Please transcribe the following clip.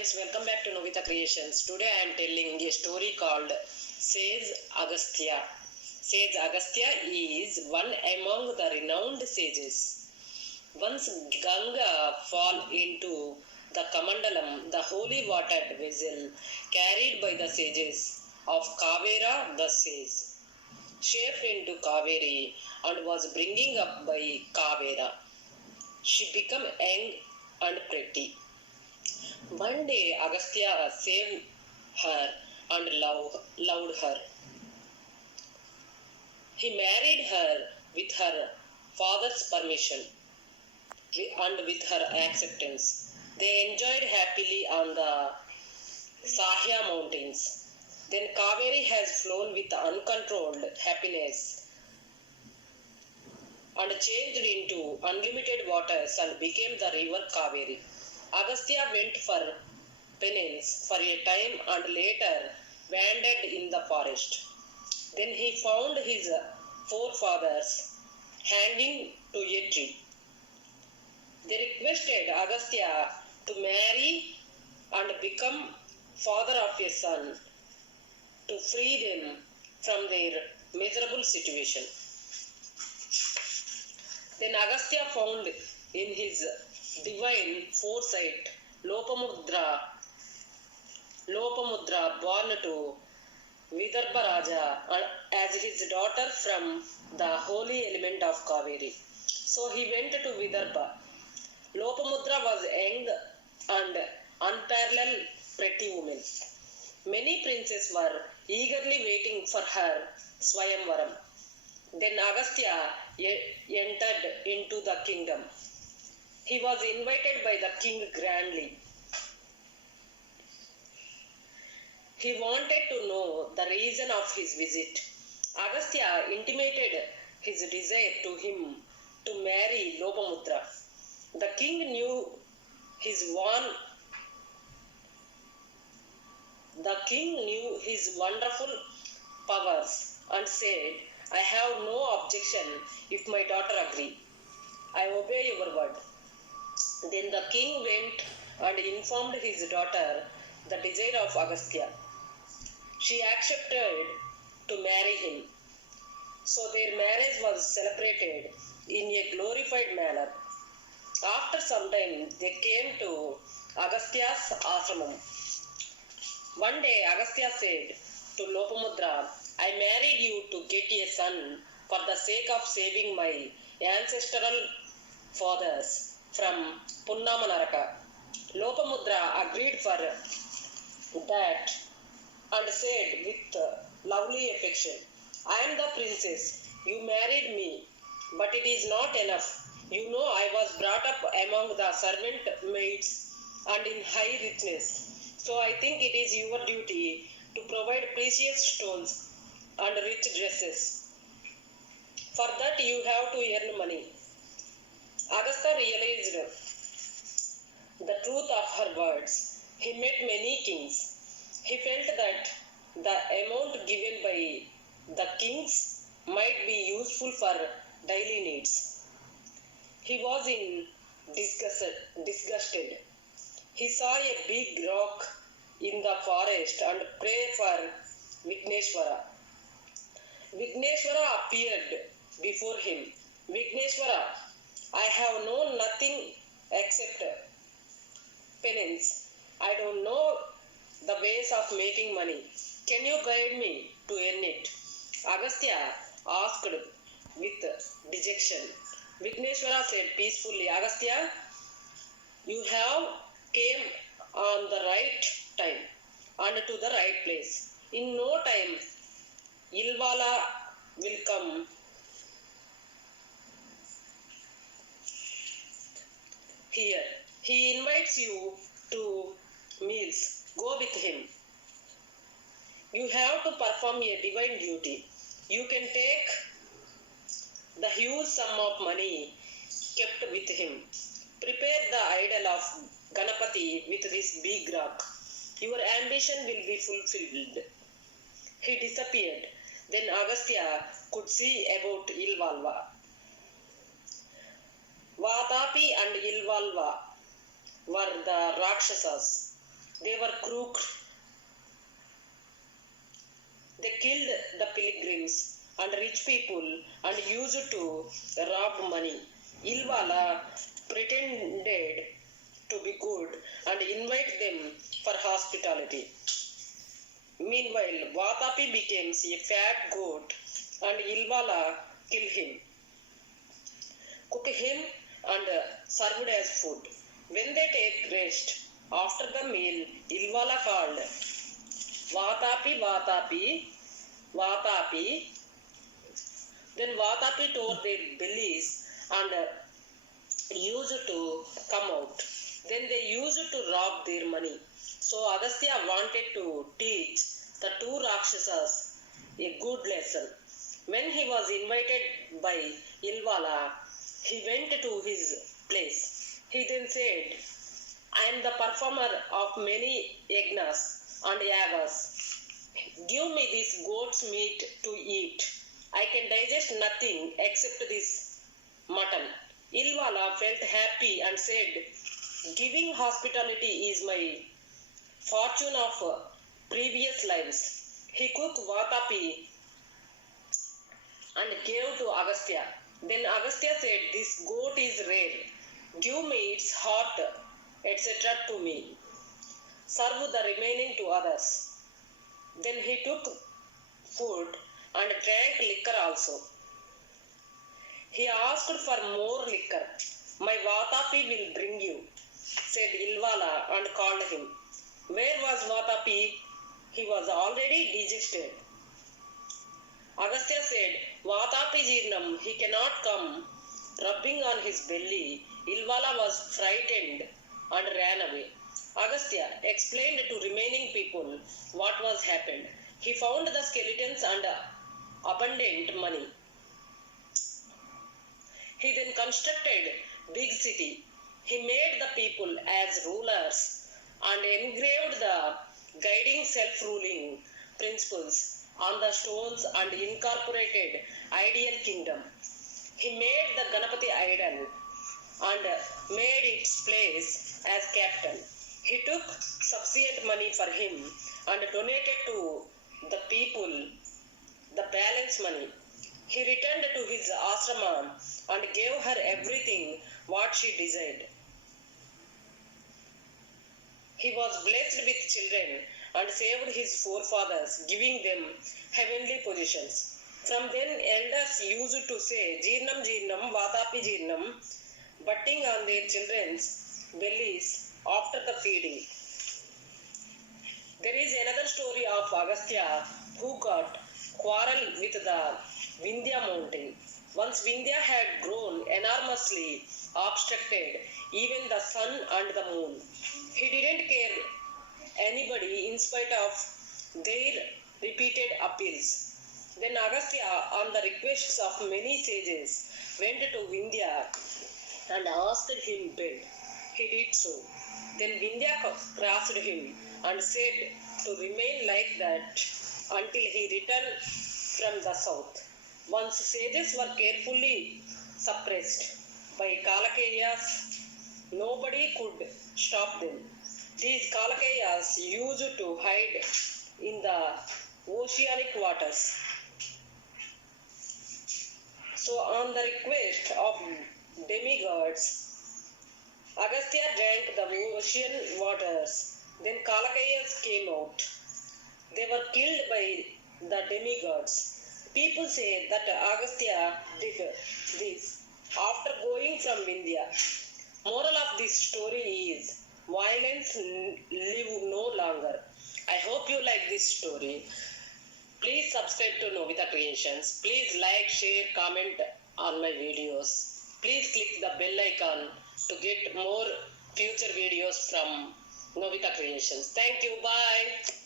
friends, welcome back to Novita Creations. Today I am telling a story called Sage Agastya. Sage Agastya is one among the renowned sages. Once Ganga fell into the Kamandalam, the holy watered vessel carried by the sages of Kavera the sage, shaped into Kaveri and was bringing up by Kavera. She became young and pretty. One day Agastya saved her and loved her. He married her with her father's permission and with her acceptance. They enjoyed happily on the Sahya mountains. Then Kaveri has flown with uncontrolled happiness and changed into unlimited waters and became the river Kaveri. Agastya went for penance for a time and later wandered in the forest. Then he found his forefathers hanging to a tree. They requested Agastya to marry and become father of a son to free them from their miserable situation. Then Agastya found in his divine foresight Lopamudra born to Vidarbha Raja as his daughter from the holy element of Kaveri. So he went to Vidarbha. Lopamudra was young and unparalleled pretty woman. Many princes were eagerly waiting for her Swayamvaram. Then Agastya entered into the kingdom. He was invited by the king grandly. He wanted to know the reason of his visit. Agastya intimated his desire to him to marry Lopamudra. The king knew his wonderful powers and said, "I have no objection if my daughter agree. I obey your word." Then the king went and informed his daughter the desire of Agastya. She accepted to marry him. So their marriage was celebrated in a glorified manner. After some time, they came to Agastya's ashramam. One day, Agastya said to Lopamudra, "I married you to get a son for the sake of saving my ancestral fathers from Punnamanaraka." Lopamudra agreed for that and said with lovely affection, "I am the princess. You married me, but it is not enough. You know I was brought up among the servant maids and in high richness. So I think it is your duty to provide precious stones and rich dresses. For that you have to earn money." Agastya realized the truth of her words. He met many kings. He felt that the amount given by the kings might be useful for daily needs. He was disgusted. He saw a big rock in the forest and prayed for Vigneshwara. Vigneshwara appeared before him. "Vigneshwara, I have known nothing except penance. I don't know the ways of making money. Can you guide me to earn it?" Agastya asked with dejection. Vigneshwara said peacefully, "Agastya, you have came on the right time and to the right place. In no time, Ilvala will come here. He invites you to meals. Go with him. You have to perform a divine duty. You can take the huge sum of money kept with him. Prepare the idol of Ganapati with this big rock. Your ambition will be fulfilled." He disappeared. Then Agastya could see about Ilvalva. Vatapi and Ilvalva were the Rakshasas. They were crooked. They killed the pilgrims and rich people and used to rob money. Ilvala pretended to be good and invite them for hospitality. Meanwhile, Vatapi becomes a fat goat and Ilvala killed him, cooked him and served as food. When they take rest after the meal, Ilvala called Vatapi, Vatapi, Vatapi. Then Vatapi tore their bellies and used to come out. Then they used to rob their money. So Agastya wanted to teach the two Rakshasas a good lesson. When he was invited by Ilvala, he went to his place. He then said, I am the performer of many yagnas and yagas. Give me this goat's meat to eat. I can digest nothing except this mutton. Ilvala felt happy and said, giving hospitality is my fortune of previous lives. He cooked Vatapi and gave to Agastya. Then Agastya said, this goat is rare. Give me its heart, etc. to me. Serve the remaining to others. Then he took food and drank liquor also. He asked for more liquor. My Vatapi will bring you, said Ilvala and called him. Where was Vatapi? He was already digested. Agastya said, Vatapi Jirnam, he cannot come. Rubbing on his belly, Ilvala was frightened and ran away. Agastya explained to remaining people what was happened. He found the skeletons and abundant money. He then constructed big city. He made the people as rulers and engraved the guiding self-ruling principles on the stones and incorporated ideal kingdom. He made the Ganapati idol and made its place as captain. He took sufficient money for him and donated to the people the balance money. He returned to his ashrama and gave her everything what she desired. He was blessed with children and saved his forefathers, giving them heavenly positions. From then, elders used to say, Jirnam Jirnam, Vatapi Jirnam, butting on their children's bellies after the feeding. There is another story of Agastya who got quarrel with the Vindhya mountain. Once Vindhya had grown enormously, obstructed even the sun and the moon. He didn't care anybody in spite of their repeated appeals. Then Agastya, on the requests of many sages, went to Vindhya and asked him bed. He did so. Then Vindhya crossed him and said to remain like that until he returned from the south. Once sages were carefully suppressed by Kalakeyas, nobody could stop them. These Kalakeyas used to hide in the oceanic waters. So on the request of demigods, Agastya drank the ocean waters. Then Kalakeyas came out. They were killed by the demigods. People say that Agastya did this after going from Vindhya. Moral of this story is, violence live no longer. I hope you like this story. Please subscribe to Novita Creations. Please like, share, comment on my videos. Please click the bell icon to get more future videos from Novita Creations. Thank you. Bye.